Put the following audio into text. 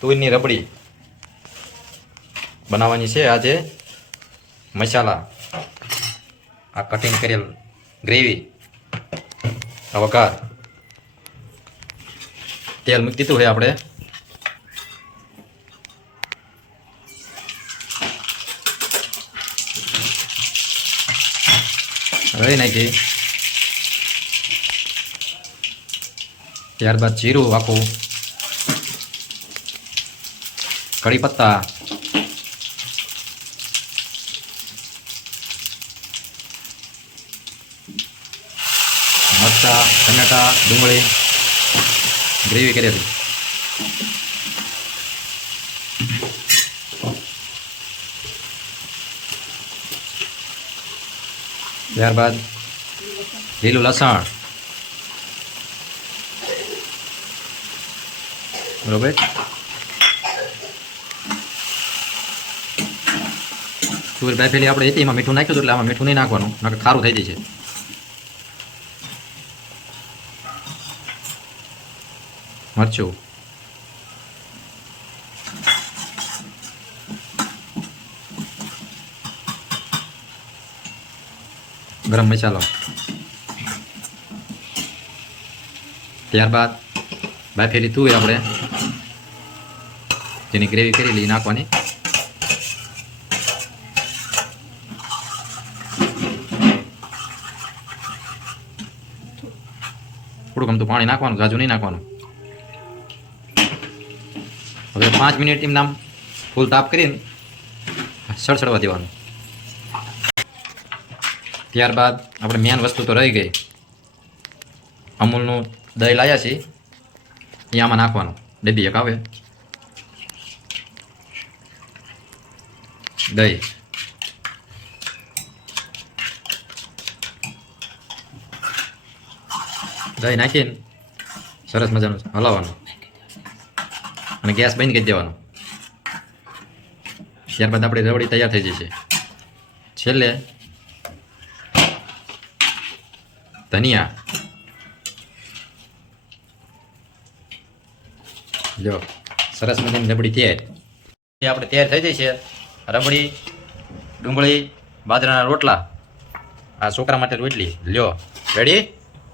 તુરની રબડી બનાવવાની છે. આજે મસાલા, આ કટિંગ કરેલ ગ્રેવી આ વઘાર તેલ મૂકી દીધું છે આપણે. રહી નાખી. ત્યારબાદ જીરું આખું કડી પત્તા મરચા ટમેટા ડુંગળી ગ્રેવી કરેલી ત્યારબાદ લીલું લસણ બરોબર તુર બાફેલી આપણે એમાં મીઠું નાખ્યું એટલે આમાં મીઠું નહીં નાખવાનું, નકર ખારું થઈ જશે. મરચું. ગરમ મસાલો. ત્યારબાદ બાફેલી તુવેર આપણે જેની ગ્રેવી કરેલી એ નાખવાની. થોડુંક આમ તો પાણી નાખવાનું, જાજુ નહીં નાખવાનું. હવે પાંચ મિનિટ એમ નામ ફૂલ તાપ કરીને સડસડવા દેવાનું. ત્યારબાદ આપણે મેન વસ્તુ તો રહી ગઈ. અમૂલનું દહીં લાવ્યા છીએ. એ આમાં નાખવાનું. ડબ્બી એક આવે. દહીં. દહીં નાખીને. સરસ મજાનું હલાવવાનું. અને ગેસ બંધ કરી દેવાનો. ત્યારબાદ આપણી રવડી તૈયાર થઈ જશે. છેલ્લે ધનિયા. જો, સરસ મજાની રબડી તૈયાર. આપણે તૈયાર થઈ જશે. રબડી, ડુંગળી, બાજરાના રોટલા. આ છોકરા માટે રોટલી. લ્યો રેડી